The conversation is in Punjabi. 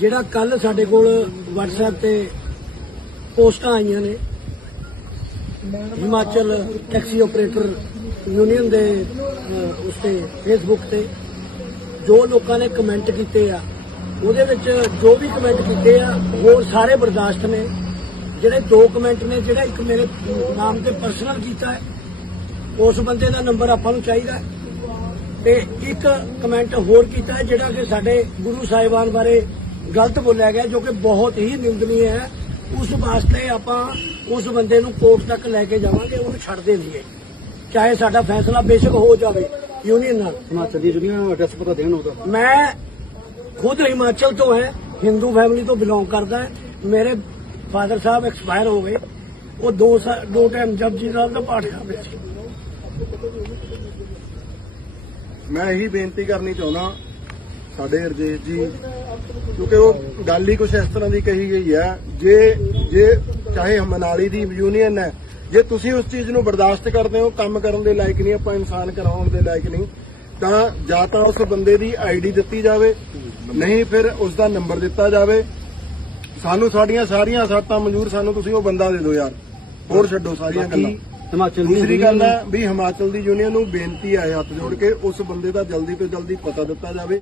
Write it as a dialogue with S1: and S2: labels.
S1: ਜਿਹੜਾ ਕੱਲ ਸਾਡੇ ਕੋਲ WhatsApp ਤੇ ਪੋਸਟਾਂ ਆਈਆਂ ਨੇ, ਹਿਮਾਚਲ ਟੈਕਸੀ ਆਪਰੇਟਰ ਯੂਨੀਅਨ ਦੇ ਉਸ ਤੇ ਫੇਸਬੁੱਕ ਤੇ, ਜੋ ਲੋਕਾਂ ਨੇ ਕਮੈਂਟ ਕੀਤੇ ਆ, ਉਹਦੇ ਵਿੱਚ ਜੋ ਵੀ ਕਮੈਂਟ ਕੀਤੇ ਆ ਹੋਰ ਸਾਰੇ ਬਰਦਾਸ਼ਤ ਨੇ। ਜਿਹੜੇ ਦੋ ਕਮੈਂਟ ਨੇ, ਜਿਹੜਾ ਇੱਕ ਮੇਰੇ ਨਾਮ ਤੇ ਪਰਸਨਲ ਕੀਤਾ ਹੈ, ਉਸ ਬੰਦੇ ਦਾ ਨੰਬਰ ਆਪਾਂ ਨੂੰ ਚਾਹੀਦਾ ਹੈ। ਤੇ ਇੱਕ ਕਮੈਂਟ ਹੋਰ ਕੀਤਾ ਹੈ, ਜਿਹੜਾ ਕਿ ਸਾਡੇ ਗੁਰੂ ਸਾਹਿਬਾਨ ਬਾਰੇ ਗਲਤ ਬੋਲਿਆ ਗਿਆ ਜੋ ਕਿ ਬਹੁਤ ਹੀ ਨਿੰਦਨੀय ਹੈ। ਉਸ ਵਾਸਤੇ ਆਪਾਂ ਉਸ ਬੰਦੇ ਨੂੰ ਕੋਰਟ ਤੱਕ ਲੈ ਕੇ ਜਾਵਾਂਗੇ ਉਹਨੂੰ ਛੱਡਦੇ ਨਹੀਂਏ ਚਾਹੇ ਸਾਡਾ ਫੈਸਲਾ ਬੇਸ਼ੱਕ ਹੋ ਜਾਵੇ ਯੂਨੀਅਨ ਨਾਲ।
S2: ਹਿਮਾਚਲ ਦੀ ਦੁਨੀਆ ਐਡਰੈਸ ਪਤਾ ਦੇਣ ਉਹਦਾ।
S1: ਮੈਂ ਖੁਦ ਹਿਮਾਚਲ ਤੋਂ ਹੈ ਹਿੰਦੂ ਫੈਮਿਲੀ ਤੋਂ ਬਿਲੋਂਗ ਕਰਦਾ ਹੈ। ਮੇਰੇ ਫਾਦਰ ਸਾਹਿਬ ਐਕਸਪਾਇਰ ਹੋ ਗਏ। ਉਹ ਦੋ ਦੋ ਟਾਈਮ ਜਪਜੀ ਸਾਹਿਬ ਦਾ ਪਾਠ ਕਰਦੇ ਸੀ।
S3: ਮੈਂ ਇਹੀ ਬੇਨਤੀ ਕਰਨੀ ਚਾਹੁੰਦਾ ਸਾਡੇ ਰਜੇਸ਼ ਜੀ ਕਿਉਂਕਿ ਉਹ ਗੱਲ ਹੀ ਕੁਝ ਇਸ ਤਰ੍ਹਾਂ ਦੀ ਕਹੀ ਗਈ ਹੈ। ਜੇ ਜੇ ਚਾਹੇ ਮਨਾਲੀ ਦੀ ਯੂਨੀਅਨ ਹੈ ਜੇ ਤੁਸੀਂ ਉਸ ਚੀਜ਼ ਨੂੰ ਬਰਦਾਸ਼ਤ ਕਰਦੇ ਹੋ ਕੰਮ ਕਰਨ ਦੇ ਲਾਇਕ ਨਹੀਂ ਆਪਾਂ ਇਨਸਾਨ ਕਰਾਉਣ ਦੇ ਲਾਇਕ ਨਹੀਂ ਤਾਂ ਜਾਂ ਤਾਂ ਉਸ ਬੰਦੇ ਦੀ ਆਈਡੀ ਦਿੱਤੀ ਜਾਵੇ ਨਹੀਂ ਫਿਰ ਉਸ ਦਾ ਨੰਬਰ ਦਿੱਤਾ ਜਾਵੇ। ਸਾਨੂੰ ਸਾਡੀਆਂ ਸਾਰੀਆਂ ਸਾਤਾਂ ਮਨਜ਼ੂਰ ਸਾਨੂੰ ਤੁਸੀਂ ਉਹ ਬੰਦਾ ਦੇ ਦਿਓ ਯਾਰ। ਹੋਰ ਛੱਡੋ ਸਾਰੀਆਂ ਗੱਲਾਂ।
S2: ਹਿਮਾਚਲ ਦੀ
S3: ਦੂਸਰੀ ਗੱਲ ਹੈ ਵੀ ਹਿਮਾਚਲ ਦੀ ਯੂਨੀਅਨ ਨੂੰ ਬੇਨਤੀ ਹੈ ਹੱਥ ਜੋੜ ਕੇ ਉਸ ਬੰਦੇ ਦਾ ਜਲਦੀ ਤੋਂ ਜਲਦੀ ਪਤਾ ਦਿੱਤਾ ਜਾਵੇ।